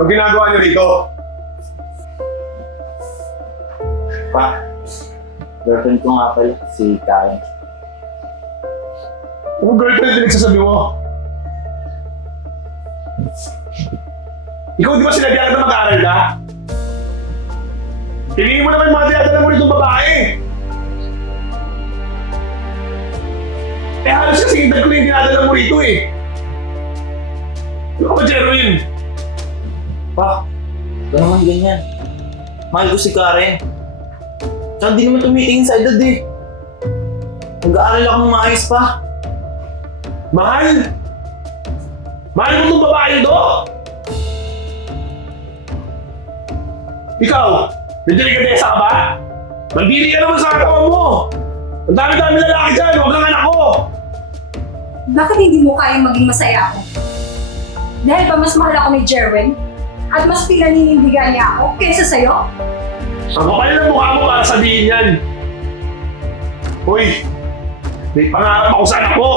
Anong ginagawa niyo rito? Pa, girlfriend ko nga pala, si Karen. Anong girlfriend din nagsasabi mo? Ikaw di ba sinadya ka na mag-aaral ka? Tingin mo naman yung mga dinadala mo rito babae. Eh halos kasi edad ko na yung dinadala mo rito eh. Ano ka ba, Jerwin? Pa, ito naman ganyan. Mahal ko si Karen. Tsaka di naman tumitingin sa edad eh. Nag-aaral ako ng maayos pa. Mahal? Mahal mo itong babae to? Ikaw, nagdelikadesa ka ba? Magdiri ka naman sa katawan mo! Ang dami-dami lalaki dyan, huwag kang anak ko! Bakit hindi mo kayang maging masaya ako? Dahil ba mas mahal ako ni Jerwin? At mas pinaninindigan niya ako kaysa sa'yo? Ang kapal ng mukha mo para sabihin yan. Uy, may pangarap ako sa anak ko!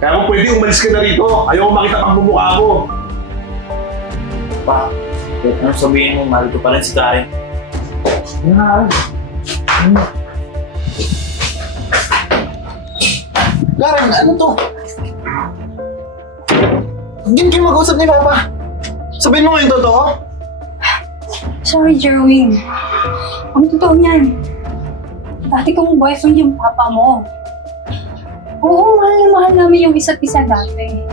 Kaya kung pwede, umalis ka na rito. Ayaw ko makita pang mumukha mo. Pa, kahit anong sabihin mo, mahal ko pa rin si Karen. Ano na Karen, ano to? Hindi kayo mag-usap ni Papa. Sabihin mo yung totoo? Sorry, Jerwin. Ang totoo niyan. Dati kong boyfriend yung papa mo. Oo, mahal na mahal namin yung isa't isa dati.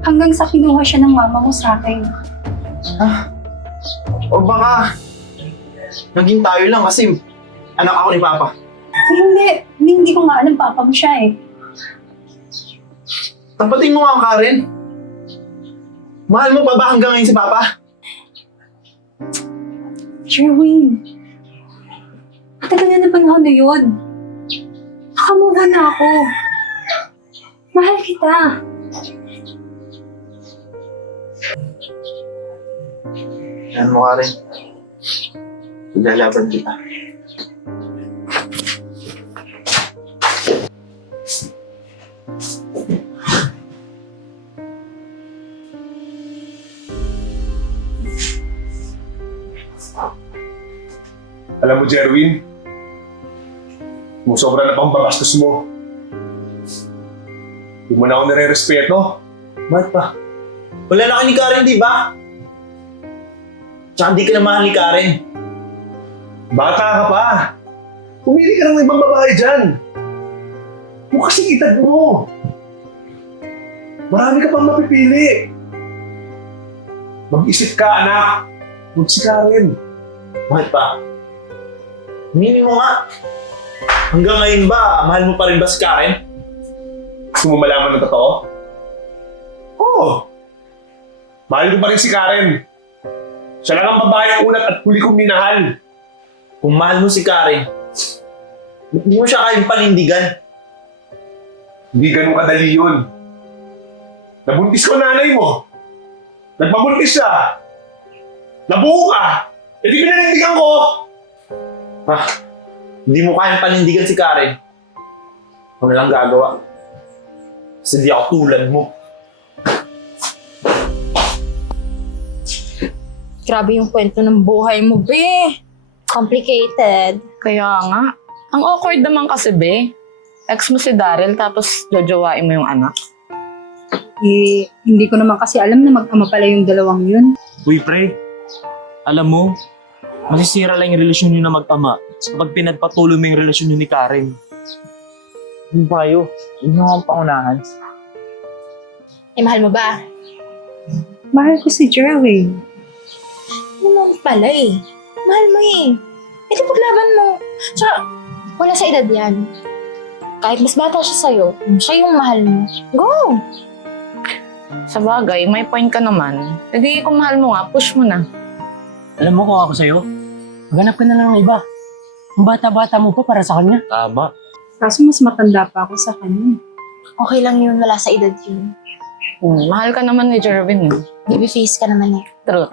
Hanggang sa kinuha siya ng mama mo sa akin. O baka, naging tayo lang kasi anak ako ni Papa. Hindi, hindi, hindi ko nga alam papa mo siya eh. Tapatin mo nga, Karen. Mahal mo pa ba hanggang ngayon si Papa? Jerwin, matagal na na panahon na yun. Nakamove on na ako. Mahal kita. Yan mo, Karen. Ilalaban kita. Alam mo, Jerwin, kung sobra na pang babastos mo, hindi mo na ako nare-respeto. Bakit pa? Wala na kayo ni Karen, di ba? Tsaka di ka na mahal ni Karen. Bata ka pa. Pumili ka ng ibang babae dyan. Yung kasi edad mo. Marami ka pang mapipili. Mag-isip ka, anak. Huwag si Karen. Bakit pa? Mini mo nga. Hanggang ngayon ba, mahal mo pa rin ba si Karen? Gusto mo malaman ng totoo? Oo. Mahal ko pa rin si Karen. Siya lang ang babae unat at huli kong minahal. Kung mahal mo si Karen, hindi mo siya kayang panindigan. Hindi ganun kadali yun. Nabuntis ko ang nanay mo. Nagpabuntis siya. Nabuo ka. E di pinanindigan ko. Ah, hindi mo kayang panindigan si Karen. Ano lang gagawa? Kasi di ako tulad mo. Grabe yung kwento ng buhay mo, be. Complicated. Kaya nga. Ang awkward naman kasi, be. Ex mo si Daryl tapos jojowain mo yung anak. Eh, hindi ko naman kasi alam na mag-ama pala yung dalawang yun. Uy, pre. Alam mo, masisira lang yung relasyon niyo na mag-ama kapag pinagpatuloy mo yung relasyon niyo ni Karen. Yung payo, yun nga ang paunahan. Eh, mahal mo ba? Mahal ko si Jerwin. Ano naman pala eh. Mahal mo eh. Eh, di paglaban mo. Tsaka, wala sa edad yan. Kahit mas bata siya sa'yo, siya yung mahal mo, go! Sa bagay, may point ka naman. E di kung mahal mo nga, push mo na. Alam mo kung ako sa'yo, maghanap ka na lang ng iba. Ang bata-bata mo pa para sa kanya. Tama. Kaso mas matanda pa ako sa kanya. Okay lang yun, wala sa edad yun. Hmm, mahal ka naman ni Jervin. eh. Baby face ka naman eh. True.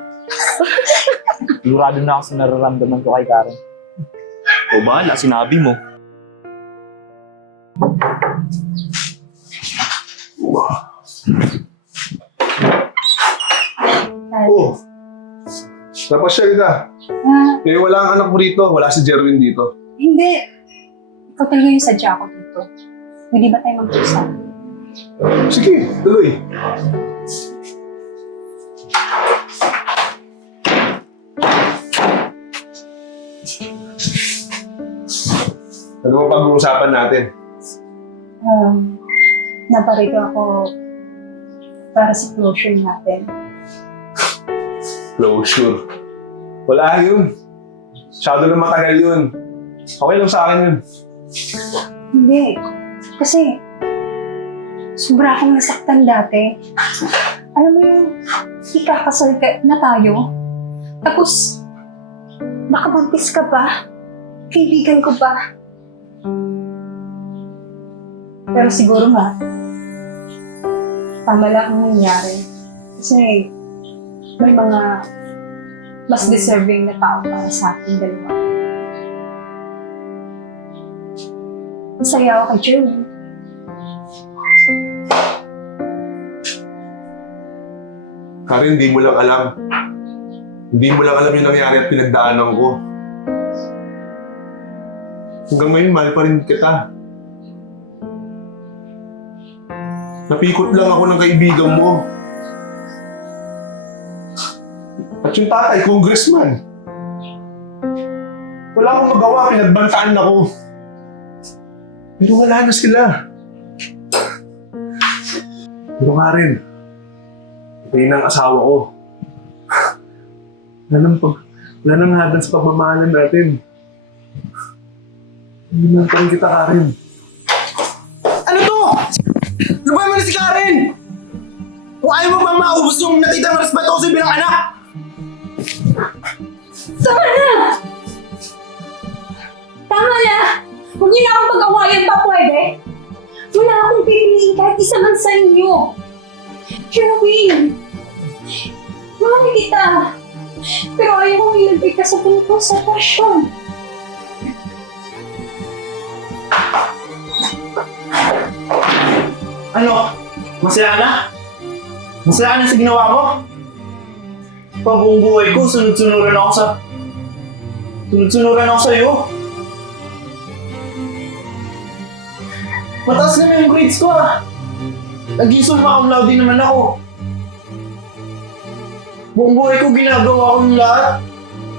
Sigurado na ako sa nararamdaman ko kay Karen. O bahala, sinabi mo. Napasyal ka. Eh, wala ang anak mo rito. Wala si Jerwin dito. hindi. Ikaw talaga yung sadya ko dito. Hindi ba tayo mag-usap? Sige, tuloy. Ano mo pag-uusapan natin? Um, naparito ako para sa closure natin. Closure. Wala yun. Masyado na matagal yun. Okay lang sa akin yun. Hindi. Kasi, sobra akong nasaktan dati. Alam mo yung ikakasal ka na tayo. Tapos, makabuntis ka pa. Kaibigan ko pa. Pero siguro nga, tama lang ang nangyari. Kasi, may mga mas deserving na tao para sa ating dalawa. Masaya ako kay Jeremy. Karen, hindi mo lang alam. Hindi mo lang alam yung nangyari at pinagdaanan ko. Hanggang ngayon, mahal pa rin kita. Napikot lang ako ng kaibigan mo. At yung tatay, congressman. Wala akong magawa, pinagbantaan ako. Pero wala na sila. Pero nga rin, yun ang asawa ko. Wala nang, pag, wala nang hadan sa pagmamahalan natin. Hindi na pa rin kita, Karen. Ano to? Lubayan mo na si Karen! Kung ayaw mo pa maubos yung natitang respetuoso bilang anak! Tama na! Tama na! Huwag niyo na akong pag-awayan pa pwede. Wala akong pipiliin kahit isa man sa inyo. Jerwin! Mahal kita. Pero ayaw kong ilagay ka sa ganito sa pasyon. Ano? Masaya na? Masaya na sa ginawa mo? Pabuong buhay ko, sunod-sunuran ako sa... Sunod-sunuran ako sa'yo. Mataas naman yung grades ko ah. Naging summa cum laude naman ako. Buong buhay ko ginagawa ko lahat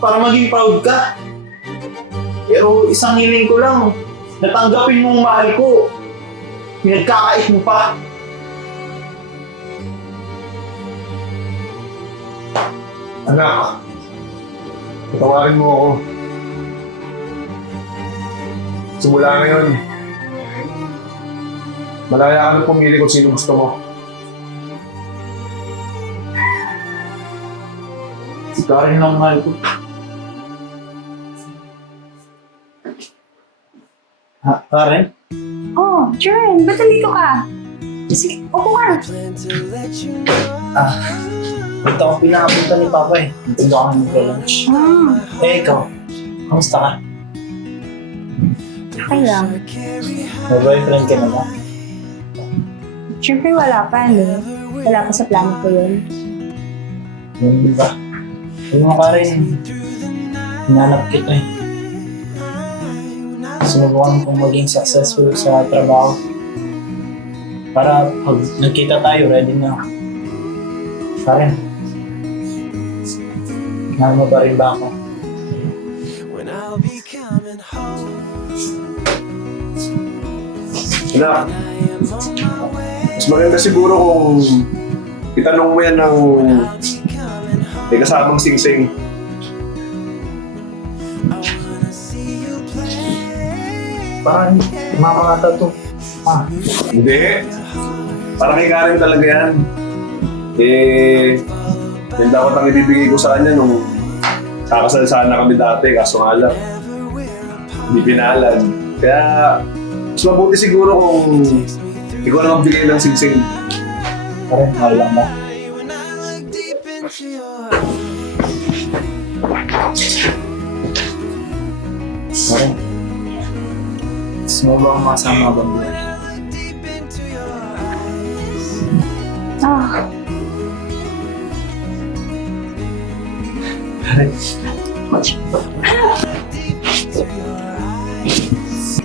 para maging proud ka. Pero isang hiling ko lang, natanggapin mong mahal ko. Pinagkakait mo pa. Anak, patawarin mo ako. Simula ngayon, malaya ka na pumili kung sino gusto mo. Si Karen lang mahal ko. Ha, Karen? Oh, Jern, ba't nandito ka? Sige, upo ka. Ah, ito ang pinapunta ni Papa eh. Dito daw kami mag-lunch. Ah, Eh, ikaw. Kamusta ka? Okay lang. May boyfriend ka na ba? Siyempre wala pa, hindi. Wala pa sa plano ko yun. Hindi ba? Yung mga Karen, hinanap kita eh. Sinubukan kong maging successful sa trabaho. Para pag nagkita tayo, ready na. Karen, mahal mo pa rin ba ako? Anak, mas maganda siguro kung itanong mo yan ng may kasamang sing-sing. Parang makakata to. Ah, Hindi. Para kay Karen talaga yan. Eh, yan dapat ang ibibigay ko sa kanya nung kakasal sana kami dati, kaso nga lang, hindi pinalan. Kaya, mas mabuti siguro kung ikaw na magbigay ng singsing. Karen, mahal lang ba? Karen, gusto mo ba ang masama bang buhay? Ah, Ano? Yes.